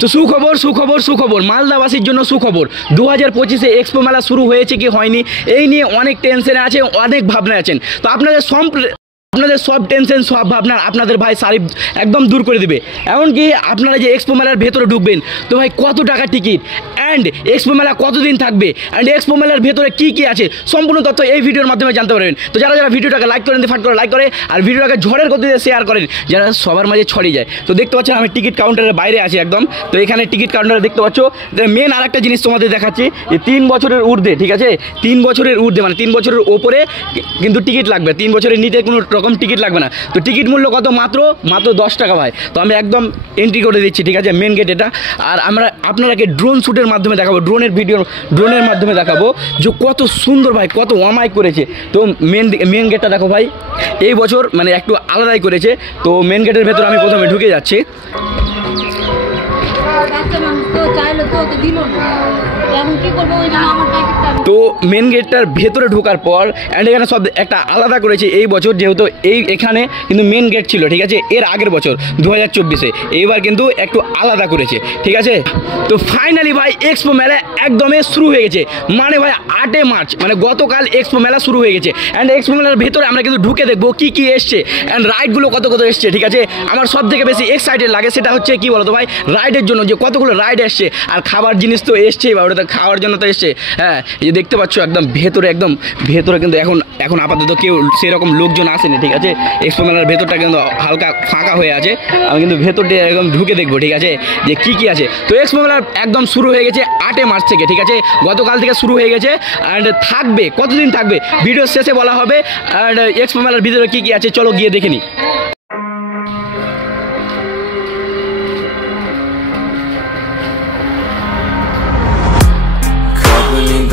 তো সুখবর সুখবর সুখবর, মালদাবাসীর জন্য সুখবর। 2025-এ এক্সপো মেলা শুরু হয়েছে কি হয়নি এই নিয়ে অনেক টেনশনে আছে, অনেক ভাবনা আছেন। তো আপনাদের সব টেনশন, সব ভাবনা আপনাদের ভাই সারিফ একদম দূর করে দেবে। এমনকি আপনারা যে এক্সপো মেলার ভেতরে ঢুকবেন, তো ভাই কত টাকা টিকিট, অ্যান্ড এক্সপো মেলা কতদিন থাকবে, অ্যান্ড এক্সপো মেলার ভেতরে কী কী আছে, সম্পূর্ণ তথ্য এই ভিডিওর মাধ্যমে জানতে পারবেন। তো যারা যারা ভিডিওটাকে লাইক করেন, ফাট করে লাইক করে, আর ভিডিওটাকে ঝড়ের গতিতে শেয়ার করেন, যারা সবার মাঝে ছড়িয়ে যায়। তো দেখতে পাচ্ছেন আমি টিকিট কাউন্টারের বাইরে আছি একদম। তো এখানে টিকিট কাউন্টারে দেখতে পাচ্ছ মেন আর একটা জিনিস তোমাদের দেখাচ্ছি, যে 3 বছরের ঊর্ধ্বে, ঠিক আছে, 3 বছরের ঊর্ধ্বে মানে 3 বছরের ওপরে কিন্তু টিকিট লাগবে, 3 বছরের নিচে কোনো রকম টিকিট লাগবে না। তো টিকিট মূল্য কত, মাত্র 10 টাকা ভাই। তো আমি একদম এন্ট্রি করে দিচ্ছি, ঠিক আছে, মেন গেট এটা। আর আমরা আপনারাকে ড্রোন শ্যুটের মাধ্যমে দেখাবো, ড্রোনের মাধ্যমে দেখাবো যে কত সুন্দর ভাই, কত অমাইক করেছে। তো মেন গেটটা দেখো ভাই, এই বছর মানে একটু আলাদাই করেছে। তো মেন গেটের ভেতর আমি প্রথমে ঢুকে যাচ্ছি। তো মেন গেটটার ভেতরে ঢোকার পর অ্যান্ড এখানে সব একটা আলাদা করেছে এই বছর, যেহেতু এখানে কিন্তু মেন গেট ছিল, ঠিক আছে, এর আগের বছর 2024-এ, এইবার কিন্তু একটু আলাদা করেছে, ঠিক আছে। তো ফাইনালি ভাই এক্সপো মেলা একদমই শুরু হয়ে গেছে, মানে ভাই 8 মার্চ মানে গতকাল এক্সপো মেলা শুরু হয়ে গেছে। অ্যান্ড এক্সপো মেলার ভেতরে আমরা কিন্তু ঢুকে দেখবো কী কী এসছে, অ্যান্ড রাইডগুলো কত এসছে, ঠিক আছে। আমার সব থেকে বেশি এক্সাইটেড লাগে সেটা হচ্ছে কি বলতো ভাই, রাইডের জন্য যে কতগুলো রাইড এসছে, আর খাবার জিনিস তো এসছেই বা ওটা খাওয়ার জন্য তো এসছে। হ্যাঁ, এই যে দেখতে পাচ্ছ একদম ভেতরে কিন্তু এখন আপাতত কেউ সেরকম লোকজন আসেনি, ঠিক আছে। এক্সপো মেলার ভেতরটা কিন্তু হালকা ফাঁকা হয়ে আছে, আমি কিন্তু ভেতর দিয়ে একদম ঢুকে দেখবো, ঠিক আছে, যে কী কী আছে। তো এক্সপো মেলার একদম শুরু হয়ে গেছে 8 মার্চ থেকে, ঠিক আছে, গতকাল থেকে শুরু হয়ে গেছে। অ্যান্ড থাকবে কতদিন থাকবে ভিডিওর শেষে বলা হবে। অ্যান্ড এক্সপো মেলার ভিতরে কী কী আছে চলো গিয়ে দেখে নিই।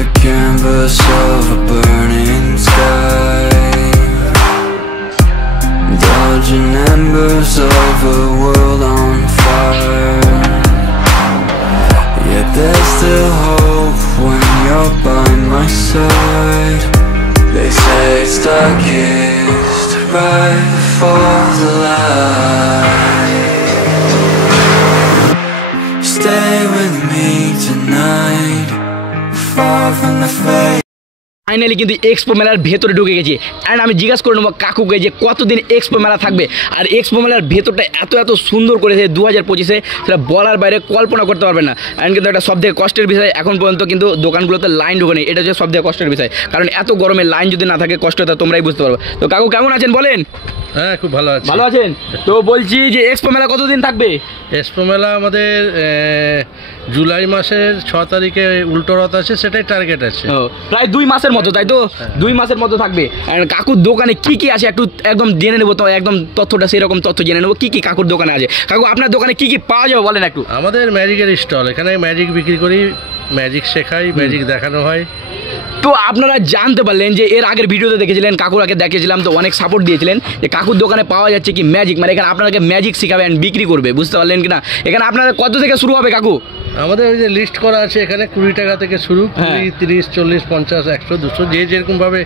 The canvas of a burning sky, dodging embers of a world on fire. Yet there's still hope when you're by my side. They say star-kissed right before the light. Stay with me tonight, far from the fade. Finally কিন্তু expo মেলার ভেতরে ঢুকে গেছি। And আমি জিজ্ঞাসা করে নেবো কাকুকে যে কতদিন এক্সপো মেলা থাকবে, আর এক্সপো মেলার ভেতরটা এত সুন্দর করেছে 2025-এ, সেটা বলার বাইরে, কল্পনা করতে পারবে না। অ্যান্ড কিন্তু একটা সবথেকে কষ্টের বিষয়, এখন পর্যন্ত কিন্তু দোকানগুলোতে লাইন ঢোকে নেই, এটা হচ্ছে সবথেকে কষ্টের বিষয়, কারণ এত গরমে লাইন যদি না থাকে কষ্টটা তোমরাই বুঝতে পারবে। তো কাকু কেমন আছেন বলেন? হ্যাঁ, খুব ভালো আছে। ভালো আছেন? তো বলছি যে এক্সপো মেলা কতদিন থাকবে? এক্সপো মেলা আমাদের জুলাই মাসের 6 তারিখে উল্টো রথ আছে, সেটাই টার্গেট আছে। প্রায় 2 মাসের মতো, তাই তো? 2 মাসের মতো থাকবে। কাকুর দোকানে কি কি আছে একদম জেনে নেবো, তো একদম তথ্যটা সেরকম তথ্য জেনে নেবো কি কি কাকুর দোকানে আছে। কাকু আপনার দোকানে কি কি পাওয়া যাবে বলেন একটু। আমাদের ম্যাজিকের স্টল, এখানে ম্যাজিক বিক্রি করি, ম্যাজিক শেখাই, ম্যাজিক দেখানো হয়। তো আপনারা জানতে পারলেন যে এর আগের ভিডিওতে দেখেছিলেন, কাকুর আগে দেখেছিলাম, তো অনেক সাপোর্ট দিয়েছিলেন যে কাকুর দোকানে পাওয়া যাচ্ছে কি ম্যাজিক, মানে এখানে আপনাদেরকে ম্যাজিক শেখাবে অ্যান্ড বিক্রি করবে, বুঝতে পারলেন কি না। এখানে আপনাদের কত থেকে শুরু হবে কাকু? আমাদের ওই যে লিস্ট করা আছে, এখানে 20 টাকা থেকে শুরু, 20, 30, 40, 50, 100, 200 যে যেরকম ভাবে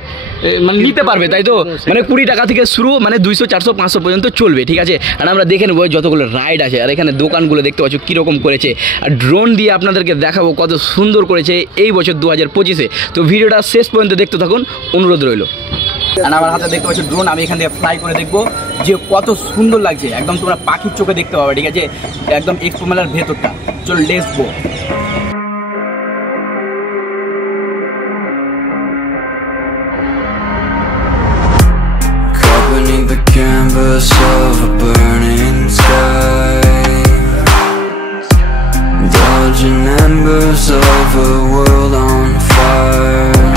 মানে নিতে পারবে, তাই তো? মানে 20 টাকা থেকে শুরু, মানে 200, 400, 500 পর্যন্ত চলবে, ঠিক আছে। আর আমরা দেখে নেবো যতগুলো রাইড আছে, আর এখানে দোকানগুলো দেখতে পাচ্ছ কীরকম করেছে, আর ড্রোন দিয়ে আপনাদেরকে দেখাবো কত সুন্দর করেছে এই বছর 2025-এ। তো ভিডিওটা শেষ পর্যন্ত দেখতে থাকুন, অনুরোধ রইল। আর আমার হাতে দেখতে পাচ্ছি ড্রোন, আমি এখান থেকে ফ্লাই করে দেখবো যে কত সুন্দর লাগছে, একদম তোমরা পাখির চোখে দেখতে পাবে, ঠিক আছে, একদম এক্সপো মেলার ভেতরটা। চলো let's go. The canvas of a burning sky, dodging embers of a world on fire.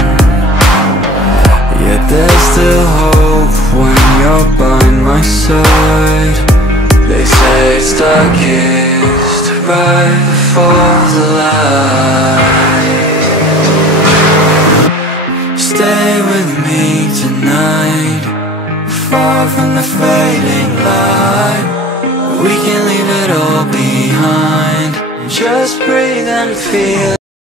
Yet there's still hope when you're by my side. They say star-kissed right before the light. Stay with me tonight, far from the fading light. We can leave it all behind, just breathe and feel.